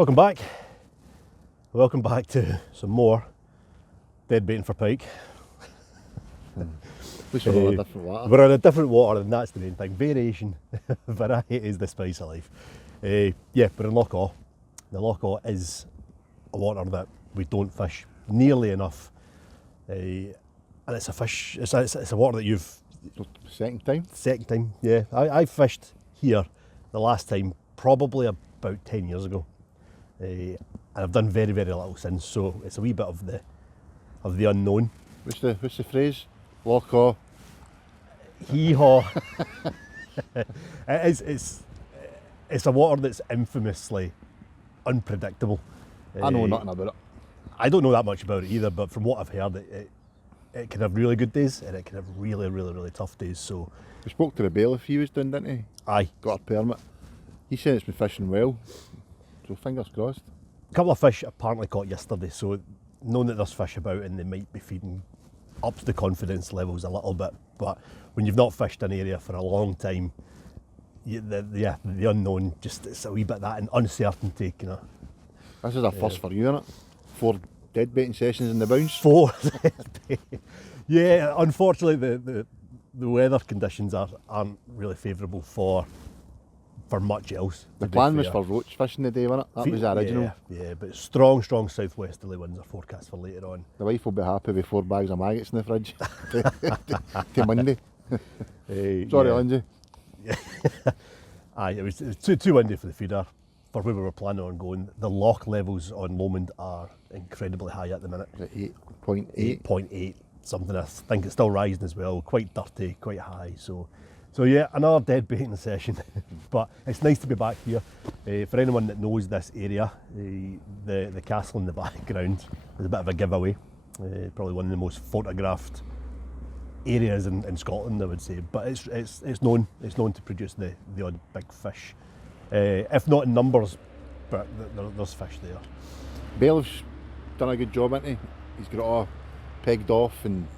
Welcome back. Welcome back to some more dead baiting for pike. At least we're on a different water. We're on a different water, and that's the main thing. Variation, variety is the spice of life. Yeah, we're in Loch Ness. The Loch Ness is a water that we don't fish nearly enough, and it's a fish. It's a water that you've Second time? Second time, yeah. I fished here the last time probably about 10 years ago, and I've done very, very little since. So it's a wee bit of the unknown. What's the phrase? Loch Ness. Hee-haw. It's a water that's infamously unpredictable. I know nothing about it. I don't know that much about it either, but from what I've heard, it can have really good days and it can have really, really, really tough days. So We spoke to the bailiff, he was doing, didn't he? Aye. Got a permit. He said it's been fishing well, so fingers crossed. A couple of fish apparently caught yesterday, so knowing that there's fish about and they might be feeding ups the confidence levels a little bit. But when you've not fished an area for a long time, the unknown, just it's a wee bit that and uncertainty, you know. This is a first for you, isn't it? 4 dead baiting sessions in the bounce. 4. Yeah, unfortunately the weather conditions aren't really favourable for much else. The plan was for roach fishing today, wasn't it? That was the original. Yeah, but strong southwesterly winds are forecast for later on. The wife will be happy with 4 bags of maggots in the fridge to Monday. Sorry, yeah. Lindsay. Aye, it was too windy for the feeder. For where we were planning on going, the loch levels on Lomond are incredibly high at the minute. 8.8. 8.8, something. I think it's still rising as well. Quite dirty, quite high. So yeah, another dead baiting session. But it's nice to be back here. For anyone that knows this area, the castle in the background is a bit of a giveaway. Probably one of the most photographed areas in Scotland, I would say. But it's known to produce the odd big fish. If not in numbers, but there's fish there. Bailiff's done a good job, hasn't he? He's got it all pegged off and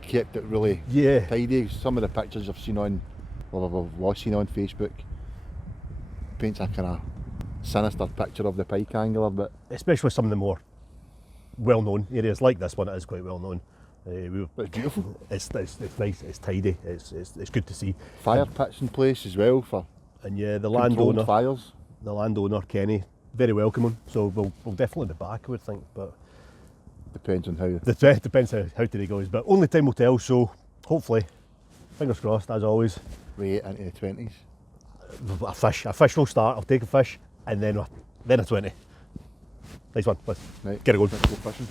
kept it really tidy. Some of the pictures I've seen on Facebook paints a kind of sinister picture of the pike angler, but especially some of the more well-known areas like this one, it is quite well known. it's beautiful. It's nice. It's tidy. It's good to see. Fire pits in place as well for and yeah, the controlled fires. The landowner Kenny, very welcoming. So we'll definitely be back, I would think. But depends on how. Depends how today goes. But only time will tell. So hopefully, fingers crossed as always. Right into the 20s. A fish will start. I'll take a fish and then a 20. Nice one. Let's get it going. Let's go fishing.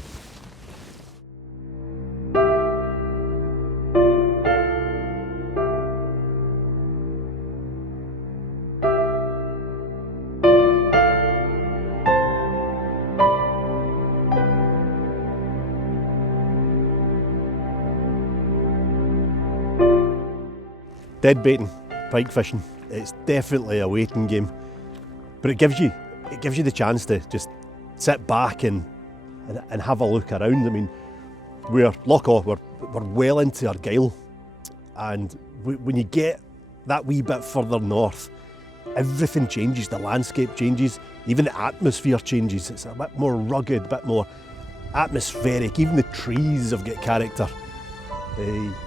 Dead baiting, pike fishing, it's definitely a waiting game, but it gives you the chance to just sit back and have a look around. I mean, we're Loch Ness, we're well into Argyll, and when you get that wee bit further north, everything changes. The landscape changes, even the atmosphere changes. It's a bit more rugged, a bit more atmospheric. Even the trees have got character.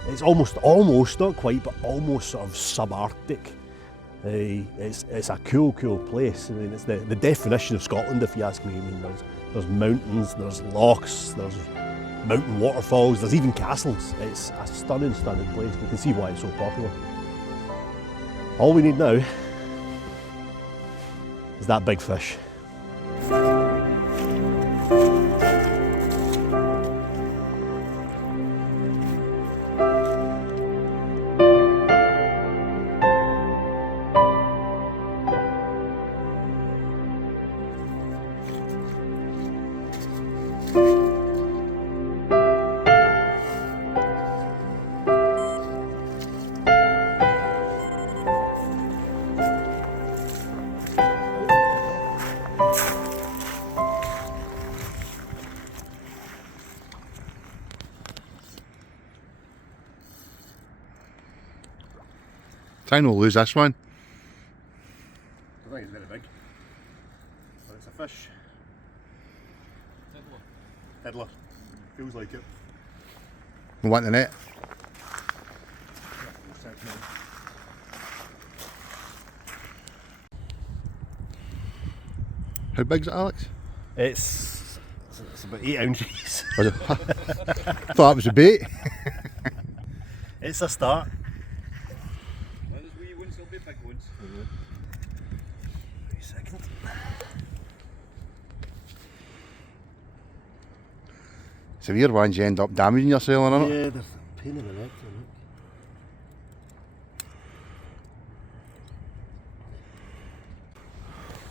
It's almost not quite, but almost sort of subarctic. It's a cool place. I mean, it's the definition of Scotland, if you ask me. I mean, there's mountains, there's lochs, there's mountain waterfalls, there's even castles. It's a stunning place. You can see why it's so popular. All we need now is that big fish. Trying to lose this one. I think it's very big. But it's a fish. Tiddler. Feels like it. You want the net? How big's it, Alex? It's about 8 ounces. Thought that was a bait. It's a start. There's wee ones, there'll be big ones. Wait a second. It's a weird ones you end up damaging yourself, isn't it? Yeah, there's a pain in the neck.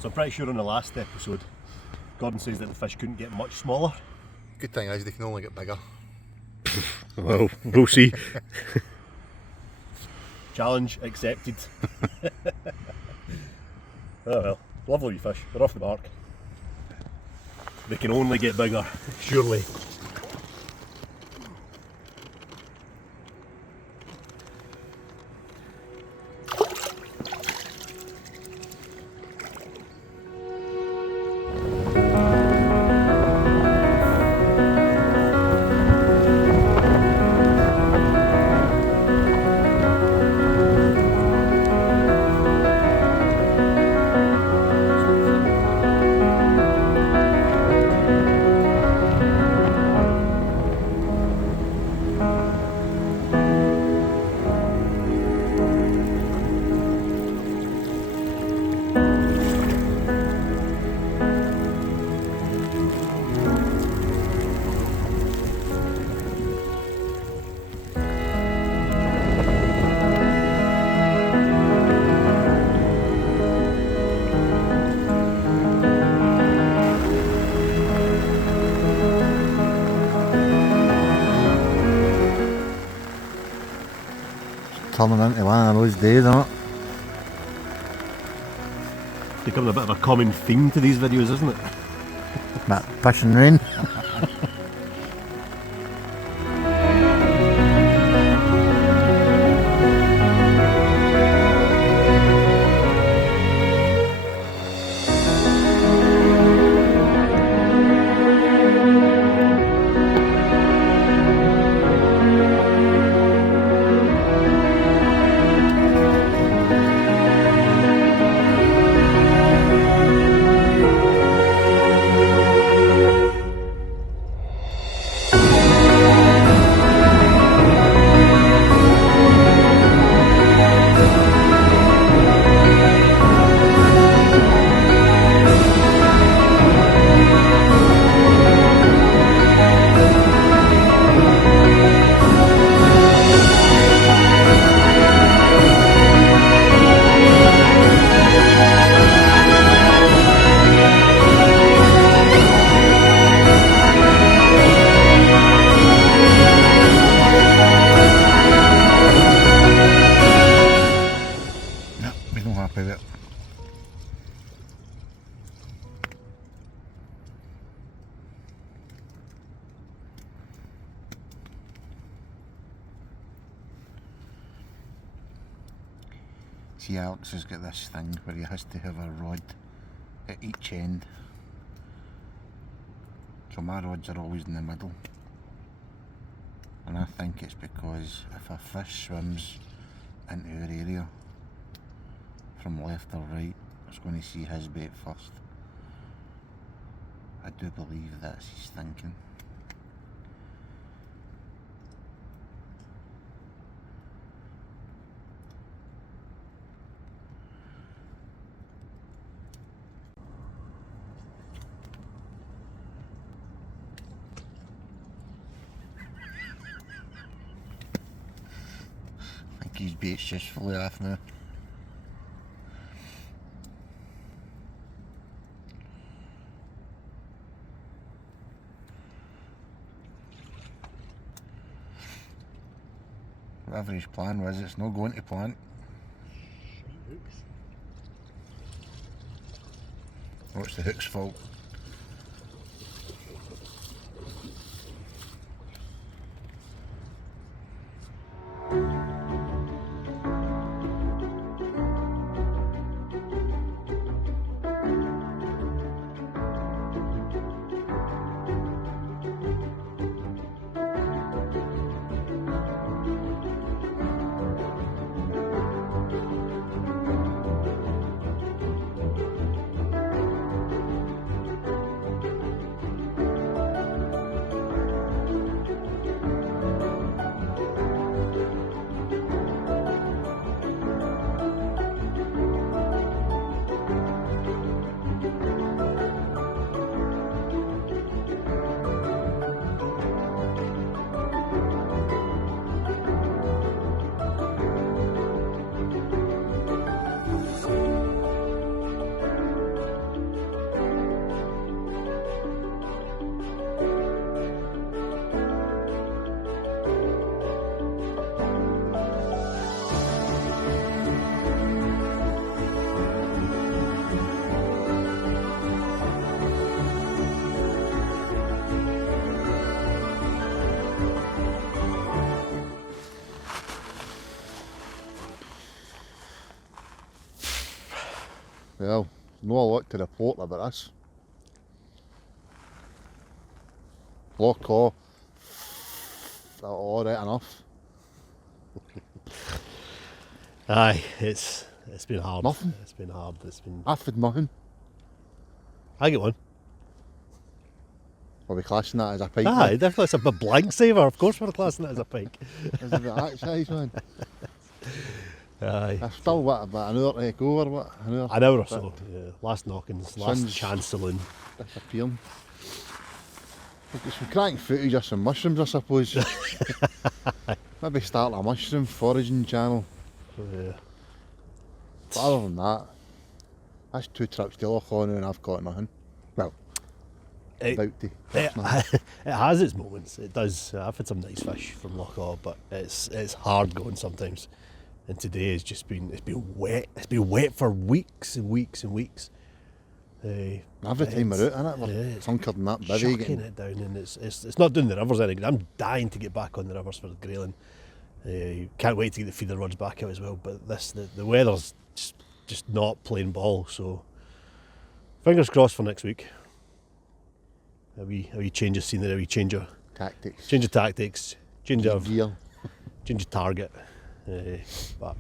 So I'm pretty sure on the last episode, Gordon says that the fish couldn't get much smaller. Good thing is they can only get bigger. Well, we'll see. Challenge accepted. Oh well, lovely wee fish. They're off the mark. They can only get bigger, surely. Turning into one of those days, isn't it? It's becoming a bit of a common theme to these videos, isn't it? That fish and rain. See, Alex has got this thing where he has to have a rod at each end. So my rods are always in the middle. And I think it's because if a fish swims into our area from left or right, it's going to see his bait first. I do believe that's his thinking. His bait's just fully off now. Whatever his plan was, it's not going to plan. What's the hook's fault? Well, not a lot to report about this. Loch, alright enough. Aye, it's been hard. Nothing. It's been hard. It's been. I've had nothing. I get one. Are we classing that as a pike? Aye, definitely it's a blank saver. Of course we're classing it as a pike. Is it that size, man? Aye. I've still, what, about an hour to go or what? An hour or so. Yeah. Last knockings, last Sun's chance saloon. disappearing. We've got some cracking footage of some mushrooms, I suppose. Maybe start a mushroom foraging channel. Yeah. But other than that, that's 2 trips to Loch Ness and I've got nothing. Well, about to. It has its moments. It does. I've had some nice fish from Loch Ness, but it's hard going sometimes. And today has just been wet. It's been wet for weeks and weeks and weeks. Every time we're out, innit? We're hunkered in that bivvy. Chucking it down, and it's not doing the rivers any good. I'm dying to get back on the rivers for the grayling. Can't wait to get the feeder rods back out as well. But the weather's just not playing ball. So fingers crossed for next week. A wee change of scenery, a wee change of tactics, change of gear, change of target. But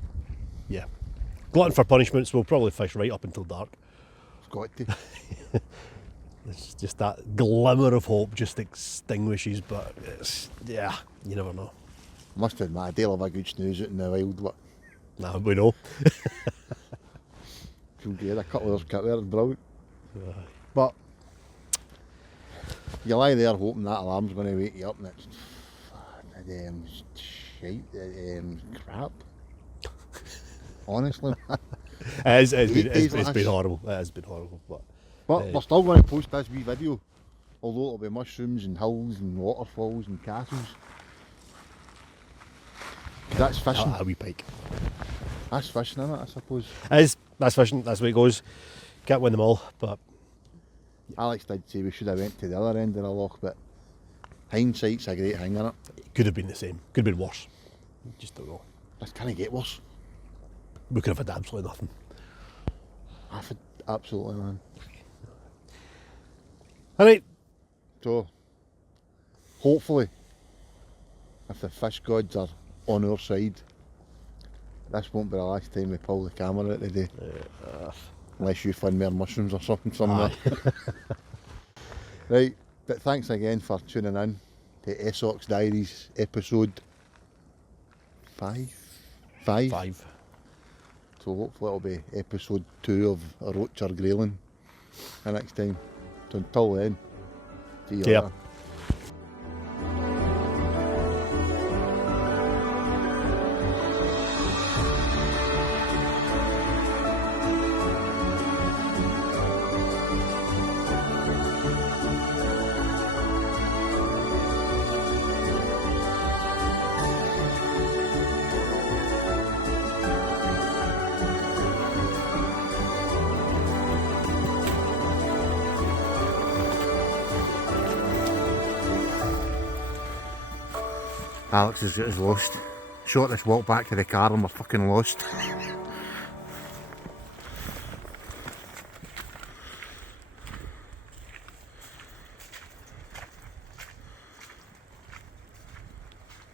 yeah, glutton for punishments. We'll probably fish right up until dark. Got to. It's just that glimmer of hope just extinguishes, but yeah, you never know. Must admit, I do love a good snooze out in the wild. What? Nah, we know. Feel good. A couple of hours cut there is brilliant. But you lie there hoping that alarm's going to wake you up and it's crap. Honestly, man. It's been horrible. It has been horrible. But we're still going to post this wee video, although it'll be mushrooms and hills and waterfalls and castles. That's fishing. A wee pike. That's fishing, isn't it, I suppose? That's fishing. That's the way it goes. Can't win them all, but Alex did say we should have went to the other end of the loch, but hindsight's a great thing, innit? it could have been the same. Could have been worse. Just don't know. This can't get worse. We could have had absolutely nothing. I've had absolutely none. Alright. So, hopefully, if the fish gods are on our side, this won't be the last time we pull the camera out today. Unless you find more mushrooms or something somewhere. Right, but thanks again for tuning in to Esox Diaries episode 5. So hopefully it'll be episode 2 of a roach or grayling the next time. So until then, see you later. Alex is lost. Short this walk back to the car and we're fucking lost.